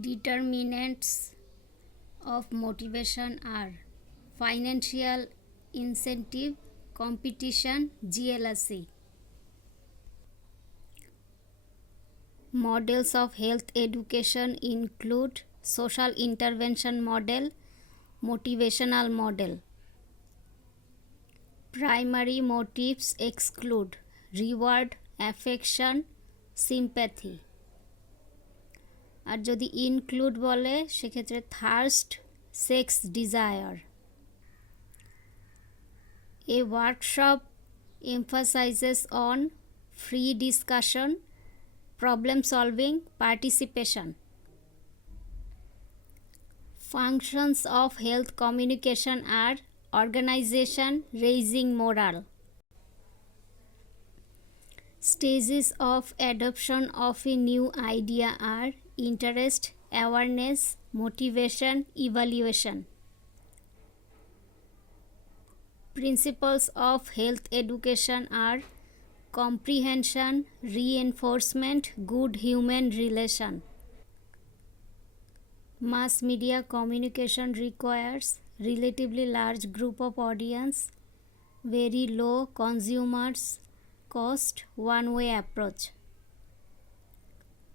Determinants of motivation are financial incentive, competition, jealousy. Models of health education include social intervention model, motivational model. Primary motives exclude reward, affection, sympathy. আর যদি include বলে সেক্ষেত্রে thirst, sex desire. A workshop emphasizes on free discussion, problem solving, participation. Functions of health communication are organization, raising morale. Stages of adoption of a new idea are interest, awareness, motivation, evaluation. Principles of health education are comprehension, reinforcement, good human relation. Mass media communication requires relatively large group of audience, very low consumers cost, one-way approach.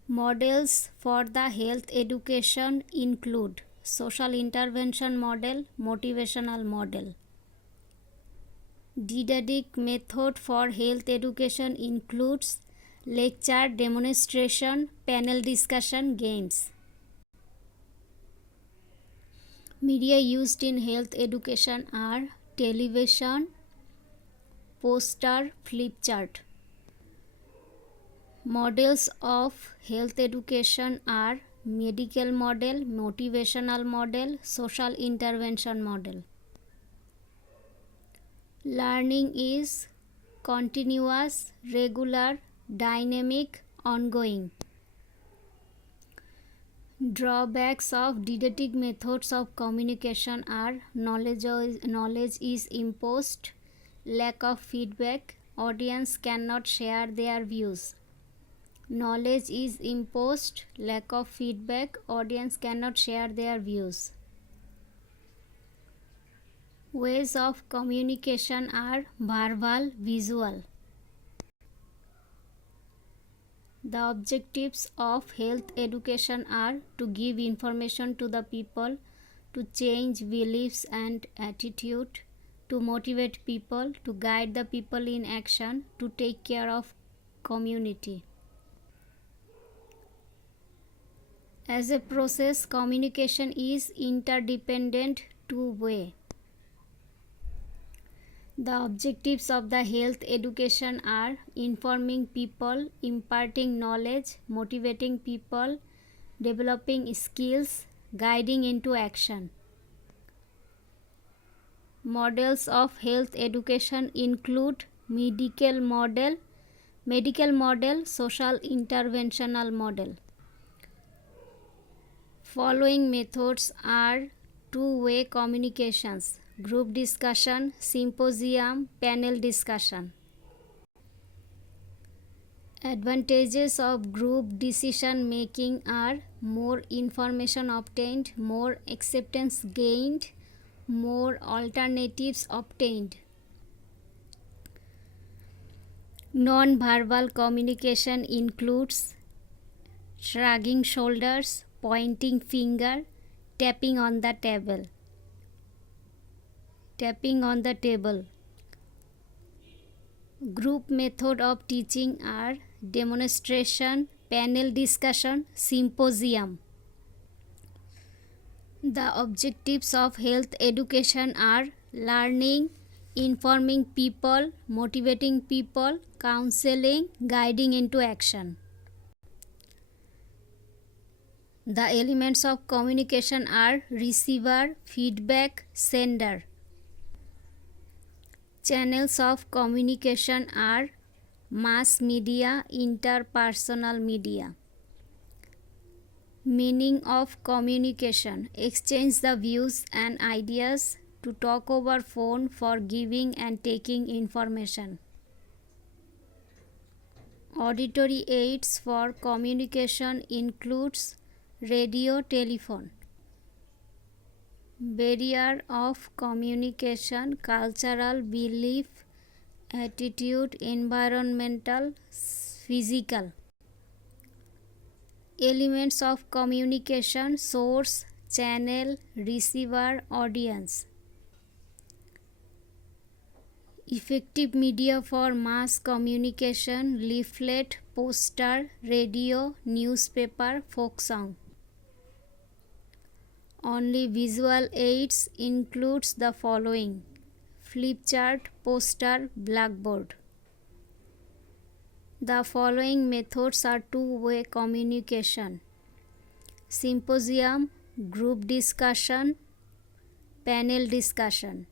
Models for the health education include social intervention model, motivational model. Didactic method for health education includes lecture, demonstration, panel discussion, games. Media used in health education are television, poster, flip chart. Models of health education are medical model, motivational model, social intervention model. Learning is continuous, regular, dynamic, ongoing. Drawbacks of didactic methods of communication are knowledge is imposed, lack of feedback, audience cannot share their views. Knowledge is imposed, lack of feedback, audience cannot share their views. Ways of communication are verbal, visual. The objectives of health education are to give information to the people, to change beliefs and attitude, to motivate people, to guide the people in action, to take care of community. As a process, communication is interdependent two-way. The objectives of the health education are informing people, imparting knowledge, motivating people, developing skills, guiding into action. Models of health education include medical model, social interventional model. Following methods are two-way communications, group discussion, symposium, panel discussion. Advantages of group decision making are more information obtained, more acceptance gained, more alternatives obtained. Non-verbal communication includes shrugging shoulders, pointing finger, tapping on the table. Group method of teaching are demonstration, panel discussion, symposium. The objectives of health education are learning, informing people, motivating people, counseling, guiding into action. The elements of communication are receiver, feedback, sender. Channels of communication are mass media, interpersonal media. Meaning of communication: exchange the views and ideas, to talk over phone for giving and taking information. Auditory aids for communication includes radio, telephone. Barrier of communication, cultural belief, attitude, environmental, physical. Elements of communication: source, channel, receiver, audience. Effective media for mass communication: leaflet, poster, radio, newspaper, folk song. Only visual aids includes the following: flip chart, poster, blackboard. The following methods are two-way communication: symposium, group discussion, panel discussion.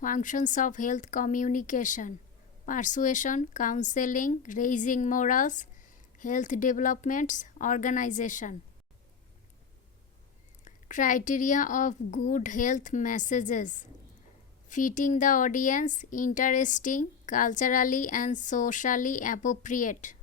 Functions of health communication: persuasion, counseling, raising morals, health developments, organization. Criteria of good health messages: fitting the audience, interesting, culturally and socially appropriate.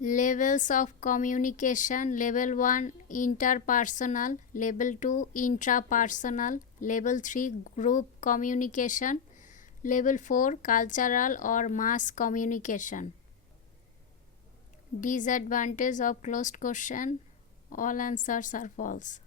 Levels of communication: level 1 interpersonal, level 2 intrapersonal, level 3 group communication, level 4 cultural or mass communication. Disadvantage of closed question: all answers are false.